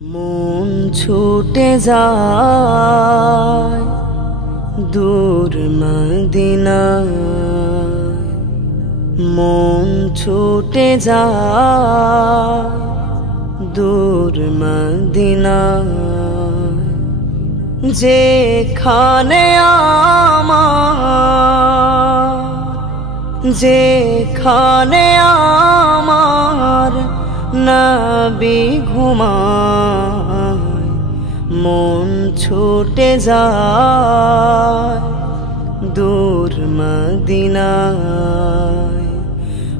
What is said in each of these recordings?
মন ছুটে যায় দূর মদিনা মন ছুটে যায় দূর মদিনা যেখানে আমার যেখানে আমার নবী ঘুমায়, মন ছুটে যায় দূর মদিনায়।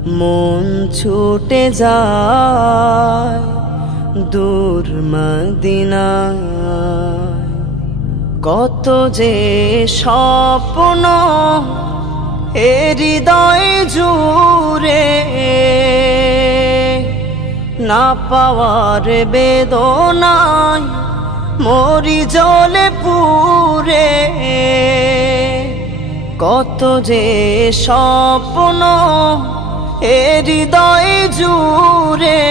মন ছুটে যায় দূর মদিনায়। কত যে স্বপ্ন হৃদয় জুড়ে পাওয়ার বেদনায় মরি জলে পুরে। কত যে স্বপ্ন এ হৃদয় জুড়ে।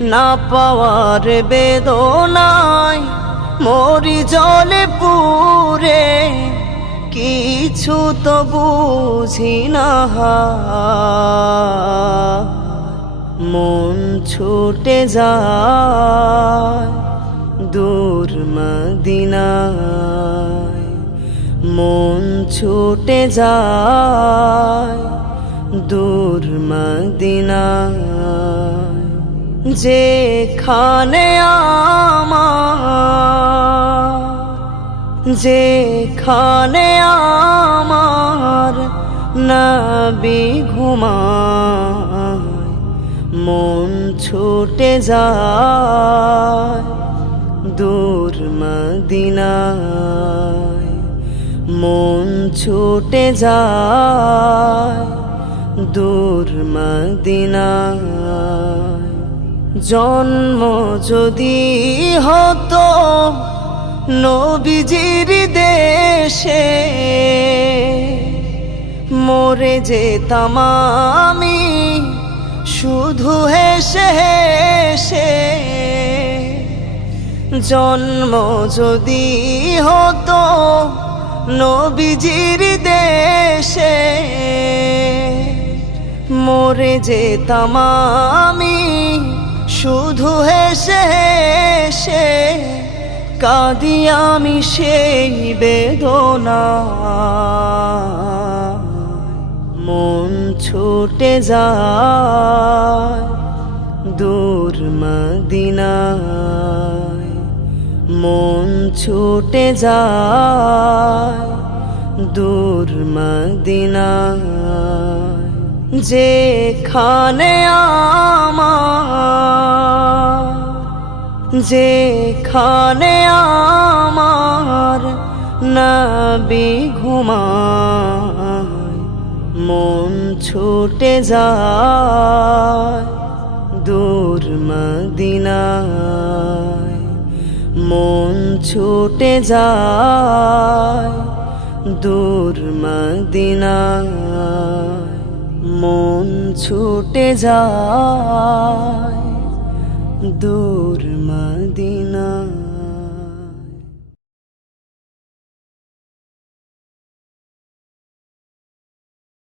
না পাওয়ার বেদনায় মরি জলে পুরে। কিছু তো বুঝি না। মন ছুটে যায় দূর মদিনায়। মন ছুটে যায় দূর মদিনায়। যেখানে আমার যেখানে আমার নবী ঘুমায়। মন ছুটে যায় দূর মদিনায়। মন ছুটে যায় দূর মদিনায়। জন্ম যদি হতো নবীজির দেশে, মরে যেতাম আমি শুধু হেসে হেসে জন্ম যদি হতো নবীজির দেশে, মরে যেতাম আমি শুধু হেসে হেসে, কাঁদি আমি সেই বেদনা। মন ছুটে যায় দূর মদিনায়। মন ছুটে যায় দূর মদিনায়। যেখানে আমার যেখানে আমার নবী ঘুমায়। মন ছুটে যায় দূর মদিনায়। মন ছুটে যায় দূর মদিনায়। মন ছুটে যায় দূর মদিনায়।